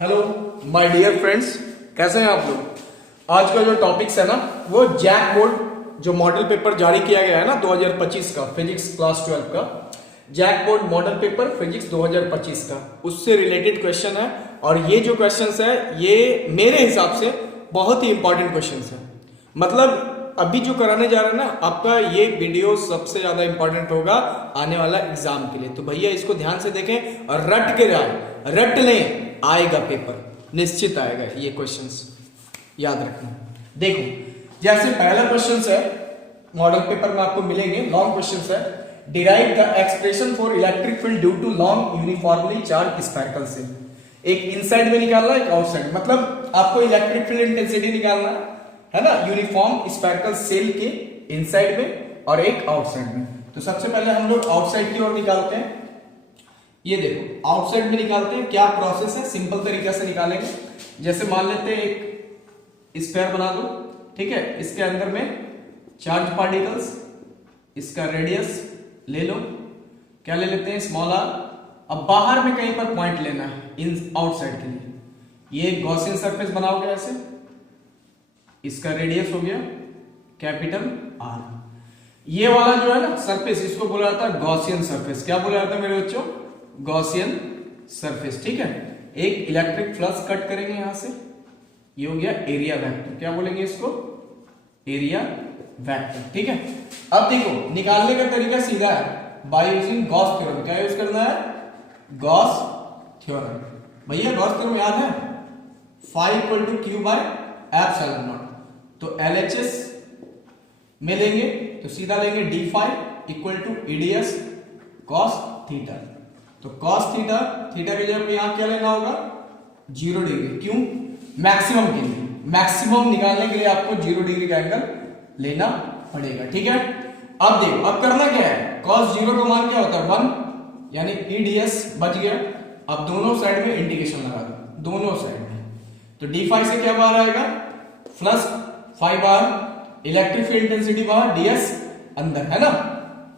Hello my dear friends, कैसे हैं आप लोग। आज का जो टॉपिक्स है ना वो जैक बोर्ड जो मॉडल पेपर जारी किया गया है ना 2025 का फिजिक्स क्लास 12 का JAC board model paper physics 2025 का उससे रिलेटेड क्वेश्चन है। और ये जो क्वेश्चंस है ये मेरे हिसाब से बहुत ही इंपॉर्टेंट क्वेश्चंस है। मतलब अभी जो कराने जा रहे हैं ना आपका ये वीडियो सबसे ज्यादा इंपॉर्टेंट होगा आने वाला एग्जाम के लिए। तो भैया इसको ध्यान से देखें और रट के रट लें, आएगा पेपर, निश्चित आएगा। ये क्वेश्चंस याद रखना। देखो जैसे पहला क्वेश्चन है मॉडल पेपर में आपको मिलेंगे, लॉन्ग क्वेश्चन है। Derive the expression for electric field due to long uniformly charged spherical shell. एक इनसाइड में निकालना है, एक आउटसाइड, मतलब आपको इलेक्ट्रिक फील्ड इंटेंसिटी निकालना है ना यूनिफॉर्म स्फेरिकल सेल के इनसाइड में और एक आउटसाइड में। तो सबसे पहले हम लोग आउटसाइड की ओर निकालते हैं। ये देखो आउटसाइड में निकालते हैं, क्या प्रोसेस है, सिंपल तरीके से निकालेंगे। जैसे मान लेते हैं एक स्फीयर बना दो, ठीक है, इसके अंदर में चार्ज पार्टिकल्स, इसका रेडियस ले लो, क्या ले लेते हैं, स्मॉल आर। अब बाहर में कहीं पर पॉइंट लेना है इन आउटसाइड के लिए। ये गॉसियन सरफेस बनाओगे ऐसे, इसका रेडियस हो गया कैपिटल आर। ये वाला जो है ना सरफेस इसको बोला जाता है गॉसियन सरफेस। क्या बोला जाता है मेरे बच्चों, गॉसियन सरफेस, ठीक है। एक इलेक्ट्रिक फ्लक्स कट करेंगे यहां से, ये हो गया एरिया वेक्टर। क्या बोलेंगे इसको, एरिया वेक्टर, ठीक है। अब देखो निकालने का तरीका सीधा है, बाय यूजिंग गॉस थ्योरम। क्या यूज करना है, गॉस थ्योरम। भैया गॉस थ्योरम याद है, phi equal to q by epsilon nought. तो एलएचएस में लेंगे तो सीधा लेंगे d phi equal to EDS cos theta. तो कॉस थीटा, थीटा की जगह यहां क्या लेना होगा, 0 डिग्री। क्यों, मैक्सिमम के लिए, मैक्सिमम निकालने के लिए आपको 0 डिग्री का एंगल लेना पड़ेगा, ठीक है। अब देखो अब करना क्या है, कॉस 0 का मान क्या होता है 1, यानी ईडीएस बच गया। अब दोनों साइड में इंटीग्रेशन लगा दो, दोनों साइड में। तो डी फाई से क्या बाहर आएगा, प्लस 5 बार इलेक्ट्रिक फील्ड इंटेंसिटी बाहर, डीएस अंदर, है ना।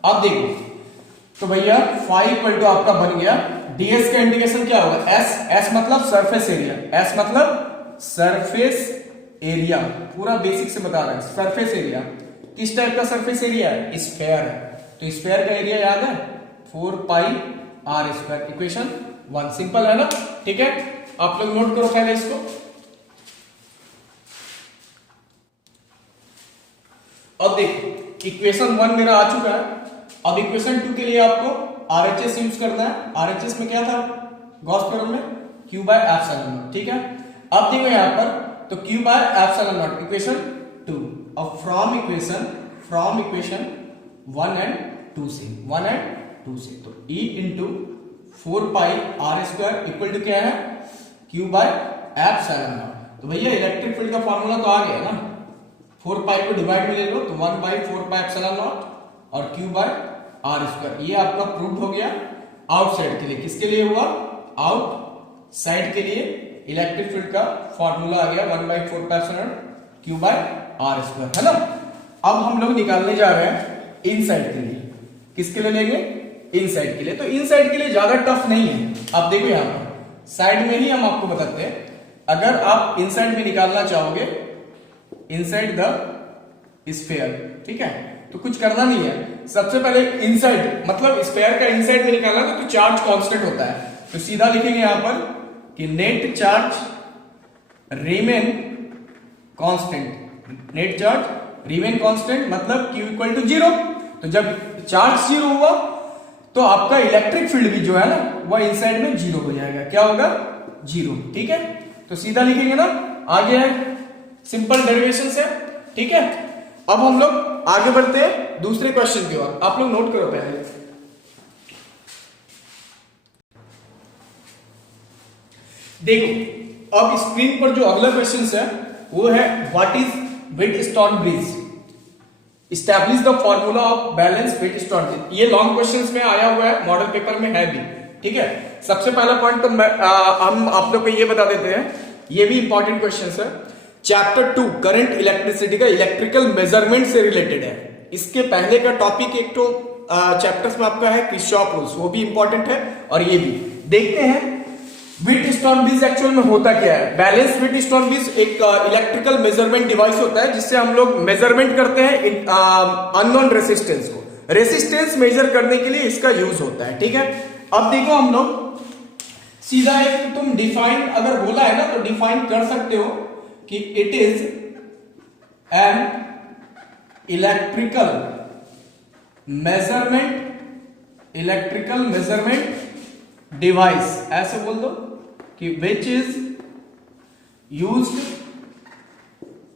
अब देखो तो भैया फाई इक्वल टू आपका बन गया, डीएस का इंटीग्रेशन क्या होगा, एस। एस मतलब सरफेस एरिया, एस मतलब सरफेस एरिया, पूरा बेसिक से बता रहा है। सरफेस एरिया किस टाइप का सरफेस एरिया है, स्फीयर है। तो स्फीयर का एरिया याद है 4 pi r square, equation 1। Simple है ना, ठीक है। आप लोग नोट करो पहले इसको। अब देखो इक्वेशन 1 मेरा आ चुका है। अब इक्वेशन 2 के लिए आपको आरएचएस यूज करना है। आरएचएस में क्या था गॉस थ्योरम में, क्यू बाय एप्सिलॉन नॉट, ठीक है। अब देखो यहां पर तो Q by epsilon not equation 2। अब फ्रॉम इक्वेशन 1 एंड 2 से, 1 एंड 2 से, तो E into 4 pi r square equal to क्या है, क्यू बाय एप्सिलॉन नॉट। तो भैया इलेक्ट्रिक फील्ड का फॉर्मूला तो आ गया ना, 4 पाई को डिवाइड में ले लो तो 1 बाई 4 पाई एप्सिलॉन नॉट और क्यू बाय आर स्क्वायर। ये आपका प्रूव हो गया आउटसाइड के लिए। किसके लिए हुआ, आउटसाइड के लिए इलेक्ट्रिक फील्ड का फॉर्मूला आ गया 1 by 4 pi epsilon q by r square, है ना। अब हम लोग निकालने जा रहे हैं इनसाइड के लिए। किसके लिए लेंगे, इनसाइड के लिए। तो इनसाइड के लिए ज्यादा टफ नहीं है। आप देखो यहां पर साइड में ही हम आपको बताते हैं। अगर आप इनसाइड में निकालना चाहोगे, इनसाइड द स्फीयर, ठीक है, तो कुछ करना नहीं है। सबसे पहले इनसाइड मतलब स्फीयर का इनसाइड में निकालना तो चार्ज कांस्टेंट होता है। तो सीधा लिखेंगे यहां पर कि net charge remain constant, net charge remain constant मतलब Q इक्वल टू 0। तो जब चार्ज 0 हुआ तो आपका इलेक्ट्रिक फील्ड भी जो है ना वह इनसाइड में 0 हो जाएगा। क्या होगा, 0, ठीक है। तो सीधा लिखेंगे ना, आगे है सिंपल डेरिवेशन से, ठीक है। अब हम लोग आगे बढ़ते हैं दूसरे क्वेश्चन की ओर। आप लोग नोट करो पहले। देखो अब स्क्रीन पर जो अगला क्वेश्चन है वो है what is Wheatstone bridge, establish the formula of balance Wheatstone bridge. ये लॉन्ग क्वेश्चंस में आया हुआ है, मॉडल पेपर में है भी, ठीक है। सबसे पहला पॉइंट तो हम आप लोग को ये बता देते हैं, ये भी इंपॉर्टेंट क्वेश्चन है। चैप्टर 2 करंट इलेक्ट्रिसिटी का इलेक्ट्रिकल मेजरमेंट से रिलेटेड है। इसके पहले का टॉपिक एक तो चैप्टर्स में आपका है किरचॉफ रूल्स, वो भी इंपॉर्टेंट है। और ये भी देखते हैं व्हीटस्टोन ब्रिज एक्चुअल में होता क्या है? बैलेंस व्हीटस्टोन ब्रिज एक इलेक्ट्रिकल मेजरमेंट डिवाइस होता है जिससे हम लोग मेजरमेंट करते हैं अननोन रेसिस्टेंस को। रेसिस्टेंस मेजर करने के लिए इसका यूज होता है, ठीक है। अब देखो हम लोग सीधा एक तुम डिफाइन अगर बोला है ना तो डिफाइन कर सकते हो कि it is an electrical measurement device, ऐसे बोल दो कि which is used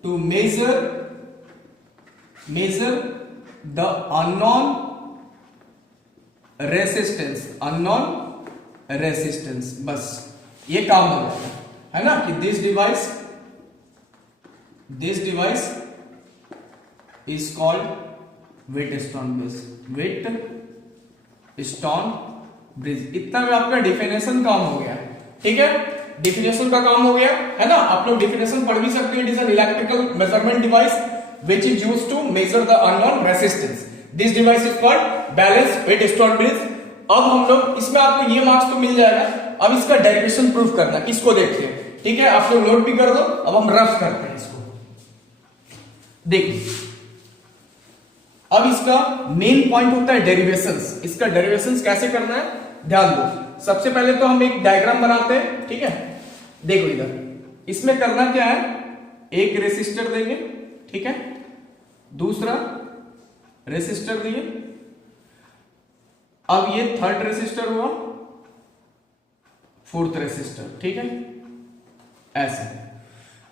to measure the unknown resistance, बस ये काम हो जाएगा, है ना, कि this device is called Wheatstone bridge. इतना में आपका डिफिनेशन काम हो गया, ठीक है। डिफिनेशन का काम हो गया, है ना। आप लोग डिफिनेशन पढ़ भी सकते हैं। It is an electrical measurement device which is used to measure the unknown resistance. This device is called balance Wheatstone bridge. अब हम लोग इसमें आपको ये मार्क्स तो मिल जाएगा। अब इसका डेरिवेशन प्रूफ करना, इसको देखते हैं, ठीक है। आप लोग नोट भी कर दो। अब हम रफ करते हैं इसको। देखिए अब इसका मेन पॉइंट होता है डेरिवेशंस। इसका डेरिवेशंस कैसे करना है ध्यान दो। सबसे पहले तो हम एक डायग्राम बनाते हैं, ठीक है। देखो इधर इसमें करना क्या है, एक रेसिस्टर देंगे, ठीक है, दूसरा रेसिस्टर दिए, अब ये थर्ड रेसिस्टर हुआ, फोर्थ रेसिस्टर, ठीक है, ऐसे।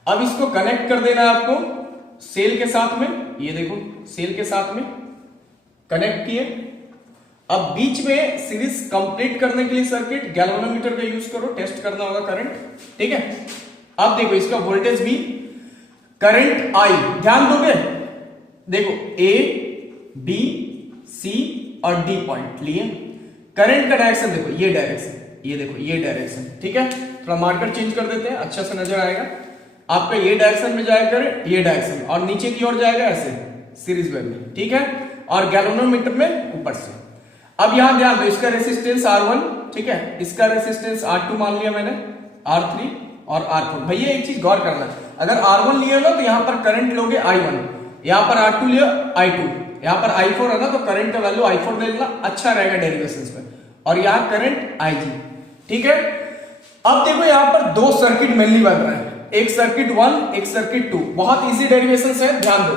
अब इसको कनेक्ट कर देना है आपको सेल के साथ में। ये देखो सेल के साथ में कनेक्ट किए। अब बीच में सीरीज कंप्लीट करने के लिए सर्किट गैल्वेनोमीटर का यूज करो, टेस्ट करना होगा करंट, ठीक है। अब देखो इसका वोल्टेज भी, करंट आई, ध्यान दोगे, देखो ए बी सी और डी पॉइंट लिए। करंट का डायरेक्शन देखो, ये डायरेक्शन, ये देखो ये डायरेक्शन, ठीक है। थोड़ा मार्कर चेंज कर देते हैं, अच्छा से नजर आएगा आपका। ये डायरेक्शन में जाएगा करंट, ये डायरेक्शन, और नीचे की ओर जाएगा ऐसे सीरीज वेव में, ठीक है, और गैल्वेनोमीटर में ऊपर से। अब यहां ध्यान दो, इसका रेसिस्टेंस R1, ठीक है, इसका रेसिस्टेंस R2 मान लिया मैंने, R3 और R4। भैया एक चीज गौर करना, अगर R1 लिया ना तो यहां पर करंट लोगे I1, यहां पर R2 लिया I2, यहां पर I4 है ना तो करंट का वैल्यू I4 ले लेना, अच्छा रहेगा डेरिवेशंस में। और यहां करंट IG, ठीक है। अब देखो यहां पर दो सर्किट मेनली बन रहा है, एक सर्किट 1 एक सर्किट 2। बहुत इजी डेरिवेशंस है, ध्यान दो।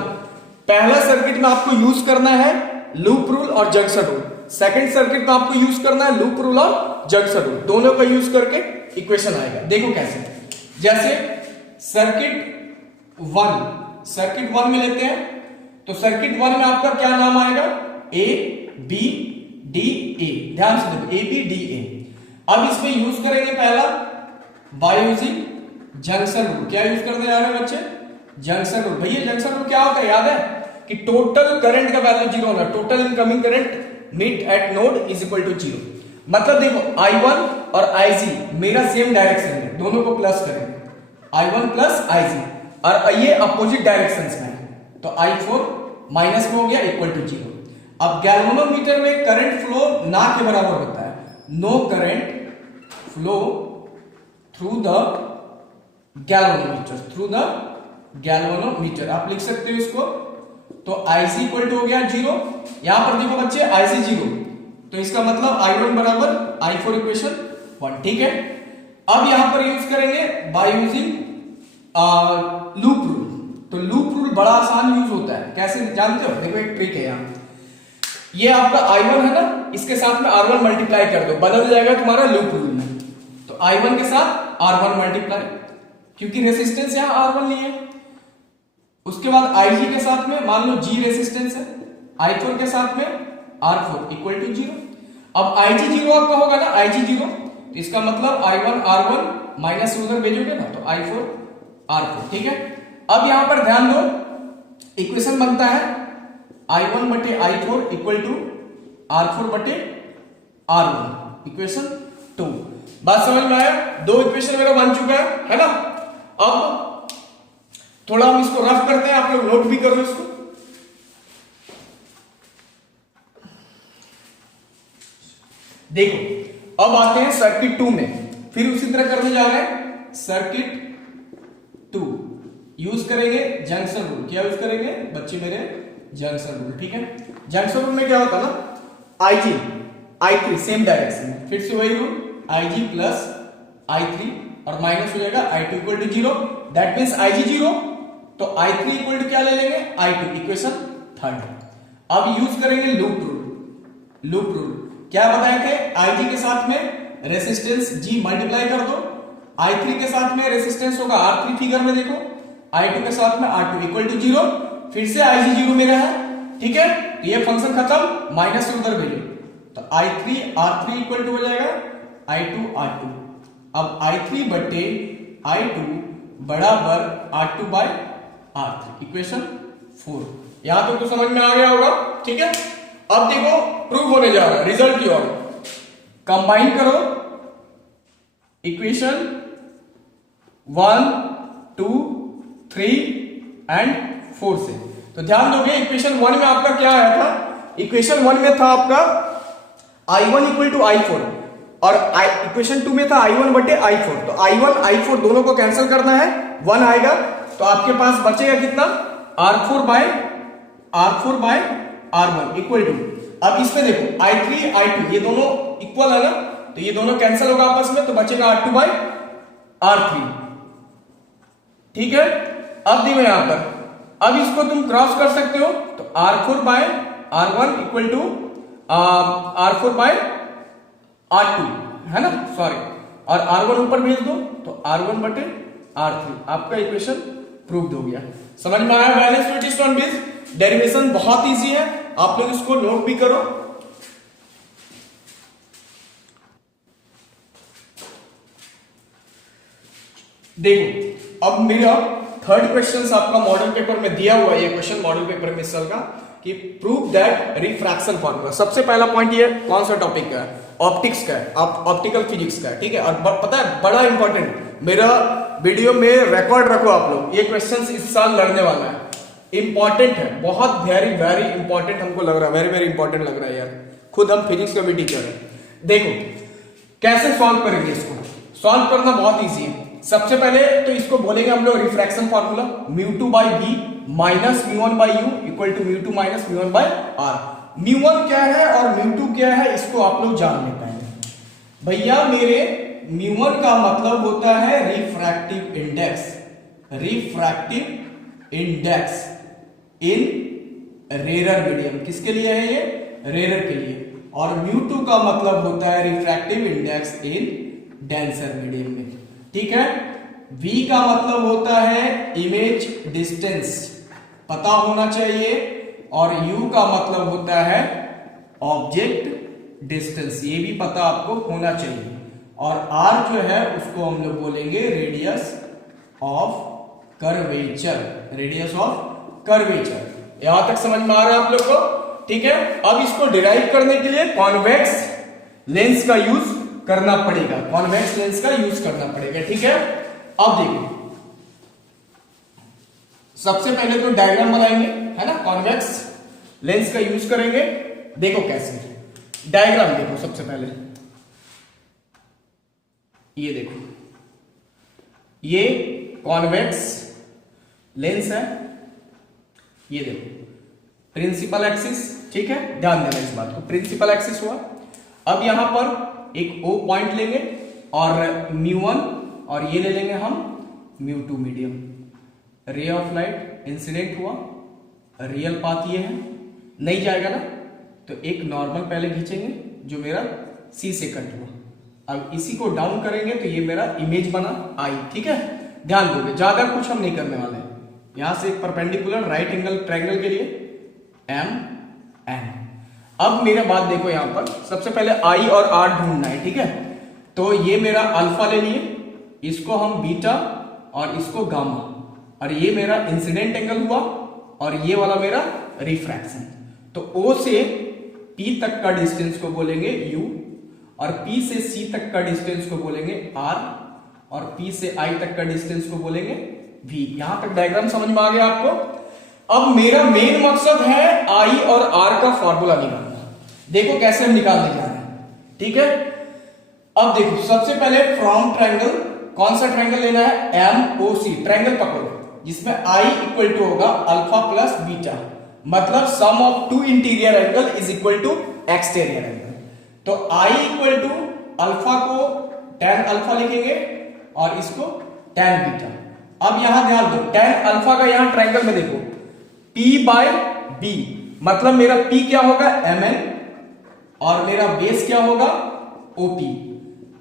पहला सर्किट में आपको यूज करना है लूप रूल और जंक्शन रूल। सेकंड सर्किट में आपको यूज करना है लूप रूल और जंक्शन रूल, दोनों का यूज करके इक्वेशन आएगा। देखो कैसे, जैसे सर्किट 1 में लेते हैं तो सर्किट 1 में आपका क्या नाम आएगा, ए बी डी ए। ध्यान से देखो, ए बी डी ए। अब इसमें यूज करेंगे पहला बाय यूजिंग जंक्शन रूल। क्या यूज करने जा रहे हैं बच्चे, जंक्शन रूल। भैया जंक्शन रूल क्या होता है, याद है कि टोटल करंट का वैल्यू जीरो होना, total incoming current meet at node is equal to zero. मतलब देखो I1 और IG मेरा सेम डायरेक्शन में, दोनों को प्लस करेंगे, I1 प्लस IG, और ये अपोजिट डायरेक्शंस में है तो I4 माइनस में हो गया इक्वल टू जीरो। अब गैल्वेनोमीटर में करंट फ्लो ना के बराबर होता है, no current flow through the galvanometer, आप लिख सकते हो इसको। तो IC इक्वल टू हो गया जीरो। यहां पर देखो बच्चे IC जीरो, तो इसका मतलब I1 बराबर I4 इक्वेशन 1, ठीक है। अब यहां पर यूज करेंगे बाय यूजिंग लूप रूल। तो लूप रूल बड़ा आसान यूज होता है, कैसे जानते हो, देखो एक ट्रिक है यहाँ। ये आपका I1 है ना, इसके साथ में R1 मल्टीप्लाई कर दो, बदल जाएगा तुम्हारा लूप रूल में। तो I1 के साथ R1 मल्टीप्लाई, क्योंकि रेसिस्टेंस यहां R1 लिए। उसके बाद IG के साथ में मान लो G रेसिस्टेंस है, I4 के साथ में R4 इक्वल टू जीरो। अब IG जीरो आपका होगा ना, IG जीरो, तो इसका मतलब I1 R1 माइनस उधर भेजोगे ना तो I4 R4, ठीक है। अब यहां पर ध्यान दो, इक्वेशन बनता है I1 बटे I4 इक्वल टू R4 बटे R1, इक्वेशन 2। बात समझ में आया, दो इक्वेशन मेरा बन चुका है ना। अब थोड़ा हम इसको रफ करते हैं, आप लोग नोट भी करो इसको। देखो अब आते हैं सर्किट 2 में। फिर उसी तरह करने जा रहे हैं सर्किट 2, यूज करेंगे जंक्शन रूल। क्या यूज करेंगे बच्चे मेरे? Junction rule. ठीक है, जंक्शन रूल में क्या होता है ना, IG I3 सेम डायरेक्शन में, फिर से वही रूल IG प्लस I3 और माइनस हो जाएगा I2 equal to 0। That means IG 0 तो I3 इक्वल टू क्या ले लेंगे? I2, equation third. अब यूज करेंगे लूप रूल। लूप रूल क्या बताए थे? IG के साथ में रेसिस्टेंस G मल्टीप्लाई कर दो, I3 के साथ में रेसिस्टेंस होगा R3 फिगर में देखो, I2 के साथ में R2 इक्वल टू 0, फिर से IG 0 मेरा है। ठीक है, तो ये फंक्शन खत्म, माइनस से उधर भेजो तो I3 R3 इक्वल टू हो जाएगा I2 R2। अब I3 बटे I2 बराबर R2 बाय R3, इक्वेशन 4। यहां तो समझ में आ गया होगा। ठीक है, अब देखो प्रूव होने जा रहा है रिजल्ट की ओर। कंबाइन करो इक्वेशन 1 2 3 एंड 4 से। तो ध्यान दोगे इक्वेशन 1 में आपका क्या आया था? इक्वेशन 1 में था आपका I1 इक्वल टू I4 और इक्वेशन 2 में था I1 बटे I4। तो I1 I4 दोनों को कैंसिल करना है, 1 आएगा तो आपके पास बचेगा कितना? R4 bye R1 equal to, अब इसमें देखो I3 I2 ये दोनों इक्वल है ना, तो ये दोनों कैंसिल होगा आपस में, तो बचेगा R2 बाय R3। ठीक है, अब देखो यहां पर, अब इसको तुम क्रॉस कर सकते हो तो R4 bye R1 equal to R4 bye R2 है ना, सॉरी, और R1 ऊपर भेज दो तो R1 बटे R3, आपका इक्वेशन प्रूव्ड हो गया। समझ में आया? Balance Wheatstone based derivation बहुत इजी है, आप लोग इसको नोट भी करो। देखो अब मेरा थर्ड क्वेश्चन आपका मॉडल पेपर में दिया हुआ है, ये क्वेश्चन मॉडल पेपर में इस साल का, कि प्रूव दैट रिफ्रैक्शन फॉर्मूला। सबसे पहला पॉइंट ये कौन सा टॉपिक का है? ऑप्टिक्स का है, ऑप्टिकल फिजिक्स का है। ठीक है, और पता है बड़ा इंपॉर्टेंट, मेरा वीडियो में रिकॉर्ड रखो आप लोग, ये क्वेश्चंस इस साल लड़ने वाला है, इंपॉर्टेंट है, बहुत वेरी वेरी इंपॉर्टेंट हमको लग रहा है, वेरी वेरी इंपॉर्टेंट लग रहा है यार, खुद हम फिजिक्स का भी टीचर है। देखो कैसे सॉल्व करेंगे इसको, सॉल्व करना बहुत ईजी है। सबसे पहले तो इसको बोलेंगे हम लोग refraction formula, μ2 by B minus μ1 by U equal to μ2 minus μ1 by R. μ1 क्या है और μ2 क्या है इसको आप लोग जान ले पाएंगे। भैया मेरे μ1 का मतलब होता है रिफ्रैक्टिव इंडेक्स, रिफ्रैक्टिव इंडेक्स इन रेयर मीडियम। किसके लिए है ये? रेयर के लिए। और μ2 का मतलब होता है refractive index in denser medium में। ठीक है, v का मतलब होता है इमेज डिस्टेंस, पता होना चाहिए, और u का मतलब होता है ऑब्जेक्ट डिस्टेंस, ये भी पता आपको होना चाहिए। और r जो है उसको हम लोग बोलेंगे radius of curvature, radius of curvature. यहां तक समझ में आ रहा है आप लोग को? ठीक है, अब इसको डिराइव करने के लिए कॉन्वेक्स लेंस का यूज करना पड़ेगा, कॉन्वेक्स लेंस का यूज करना पड़ेगा। ठीक है, अब देखो सबसे पहले तो डायग्राम बनाएंगे, है ना, कॉन्वेक्स लेंस का यूज करेंगे। देखो कैसे, डायग्राम देखो सबसे पहले, ये देखो, ये कॉन्वेक्स लेंस है, ये देखो प्रिंसिपल एक्सिस। ठीक है, ध्यान देना इस बात को, प्रिंसिपल एक्सिस हुआ। अब यहां पर एक O पॉइंट लेंगे और μ1 और ये ले लेंगे हम μ2 medium. Ray of light incident हुआ, रियल पाथ ये है, नहीं जाएगा ना, तो एक नॉर्मल पहले खींचेंगे जो मेरा C से कट हुआ। अब इसी को डाउन करेंगे तो ये मेरा इमेज बना I। ठीक है, ध्यान दोगे, ज्यादा कुछ हम नहीं करने वाले हैं। यहां से एक परपेंडिकुलर राइट एंगल ट्रायंगल के लिए MN। अब मेरा बात देखो, यहां पर सबसे पहले I और R ढूंढना है। ठीक है, तो ये मेरा अल्फा ले लिए, इसको हम बीटा और इसको गामा, और ये मेरा इंसिडेंट एंगल हुआ और ये वाला मेरा रिफ्रैक्शन। तो O से P तक का डिस्टेंस को बोलेंगे U, और P से C तक का डिस्टेंस को बोलेंगे R, और P से I तक का डिस्टेंस को बोलेंगे V। यहां तक डायग्राम समझ में आ गया आपको? अब मेरा मेन मकसद है I और R का फॉर्मूला निकालना। देखो कैसे हम निकालने जा रहे हैं। ठीक है, अब देखो सबसे पहले फ्रॉम ट्रायंगल, कौन सा ट्रायंगल लेना है, MOC ट्रायंगल पकड़ो जिसमें I इक्वल टू होगा अल्फा प्लस बीटा, मतलब sum of two interior angle is equal to exterior angle. तो I इक्वल टू अल्फा को tan अल्फा लिखेंगे और इसको tan बीटा। अब यहां ध्यान दो, tan अल्फा का यहां ट्रायंगल में देखो P बाय B, मतलब मेरा P क्या होगा MN और मेरा बेस क्या होगा OP,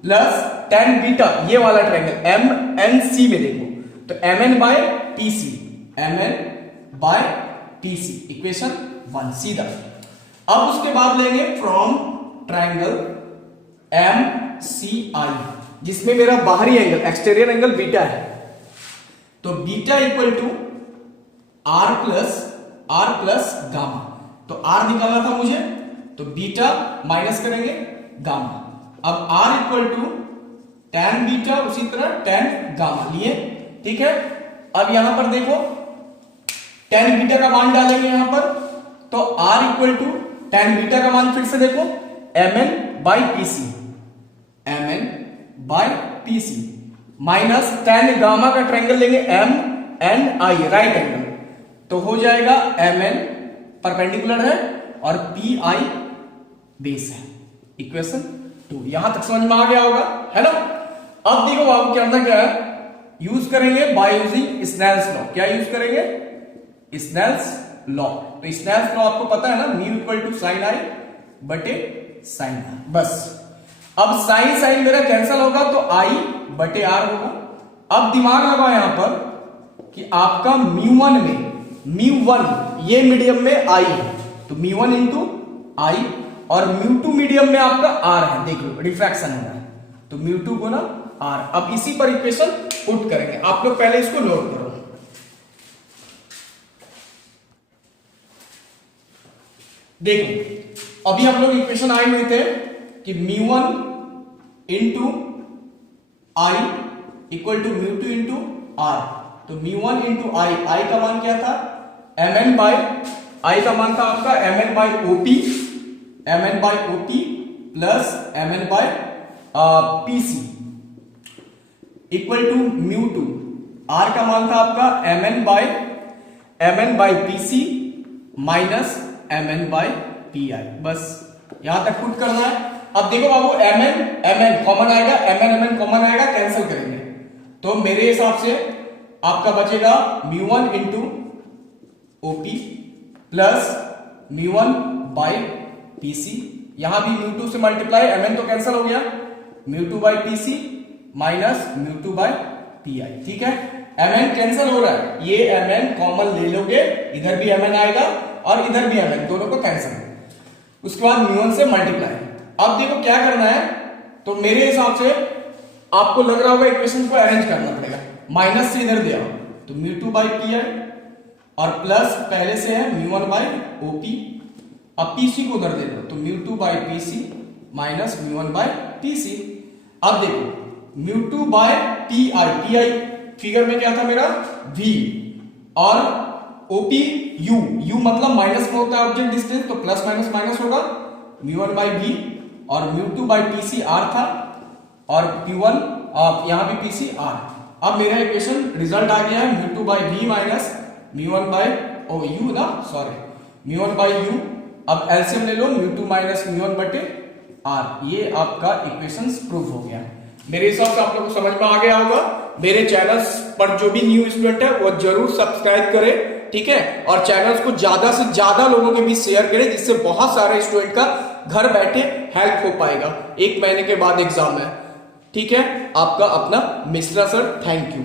प्लस tan बीटा ये वाला ट्रायंगल MNC में देखो तो MN by PC, MN by PC, equation 1 सीधा। अब उसके बाद लेंगे फ्रॉम ट्रायंगल MCI जिसमें मेरा बाहरी एंगल एक्सटीरियर एंगल बीटा है, तो beta equal to R plus gamma. तो R निकालना था मुझे, तो बीटा माइनस करेंगे गामा। अब R equal to tan beta उसी तरह tan गामा लिए, ठीक है। अब यहां पर देखो tan बीटा का मान डालेंगे यहां पर, तो R equal to tan beta का मान फिर से देखो MN by PC, MN by PC minus tan gamma का ट्रायंगल लेंगे MNI राइट एंगल, तो हो जाएगा MN परपेंडिकुलर है और PI बेस है, इक्वेशन 2। यहां तक समझ में आ गया होगा, है ना। अब देखो आपको क्या करना, क्या है यूज करेंगे बाय यूजिंग स्नेल्स लॉ। क्या यूज करेंगे, स्नेल्स लॉ। तो स्नेल्स लॉ आपको पता है ना, म्यू इक्वल टू साइन आई बटे साइन आर, बस। अब साइन साइन मेरा कैंसिल होगा तो आई बटे आर होगा। अब दिमाग लगाओ यहां पर कि आपका म्यू1 में म्यू1 ये मीडियम में आई है, तो म्यू1 इंटू आई, और म्यू2 मीडियम में आपका आर है, देख लो रिफ्रैक्शन हो रहा है, तो म्यू2 गुना आर। अब इसी पर इक्वेशन पुट करेंगे, आप लोग पहले इसको नोट करो। देखो अभी हम लोग इक्वेशन आए हुए थे कि mu one into I equal to mu two into R, तो म्यू1 इंटू आई, आई का मान क्या था mn बाय, आई का मान था आपका mn by OP, mn by OP plus mn by PC equal to mu two, R का मान था आपका mn by PC minus mn by PI, बस यहां तक पुट करना है। अब देखो बाबू mn कॉमन आएगा, mn कॉमन आएगा, कैंसिल करेंगे, तो मेरे हिसाब से आपका बचेगा mu one into OP plus mu one by PC, यहां भी म्यू2 से मल्टीप्लाई, mn तो कैंसिल हो गया, mu two by PC minus mu two by PI, ठीक है। mn कैंसिल हो रहा है, ये mn कॉमन ले लोगे, इधर भी mn आएगा और इधर भी mn, दोनों को कैंसिल, उसके बाद म्यू1 से मल्टीप्लाई। अब देखो क्या करना है, तो मेरे हिसाब से आपको लग रहा होगा इक्वेशन को अरेंज करना पड़ेगा, माइनस से इधर दिया तो म्यू2 बाय पीआई और प्लस पहले से है म्यू1 बाय ओपी, अब पीसी को उधर दे दो तो म्यू2 बाय पीसी माइनस म्यू1 बाय पीसी। अब देखो म्यू2 बाय पीआई, पीआई फिगर में क्या था मेरा v, और ओपी यू, यू मतलब माइनस में होता है ऑब्जेक्ट डिस्टेंस, तो प्लस माइनस माइनस होगा, म्यू1 बाय v और म्यू2 बाय पीसी आर था, और p1 यहां भी पीसी आर। अब मेरा इक्वेशन रिजल्ट आ गया है म्यू2 बाय v माइनस म्यू1 बाय यू ना, सॉरी म्यू1 बाय यू। अब एलसीएम ले लो, म्यू2 माइनस म्यू1 बटे आर, ये आपका इक्वेशन प्रूव हो गया। मेरे हिसाब से आप लोगों को समझ में आ गया होगा। मेरे चैनल्स पर जो भी न्यू स्टूडेंट है वो जरूर सब्सक्राइब करें, ठीक है, और चैनल्स को ज्यादा से ज्यादा लोगों के बीच शेयर करें, जिससे बहुत सारे स्टूडेंट का घर बैठे हेल्प हो पाएगा। 1 महीने के बाद एग्जाम है, ठीक है। आपका अपना मिश्रा सर, थैंक यू।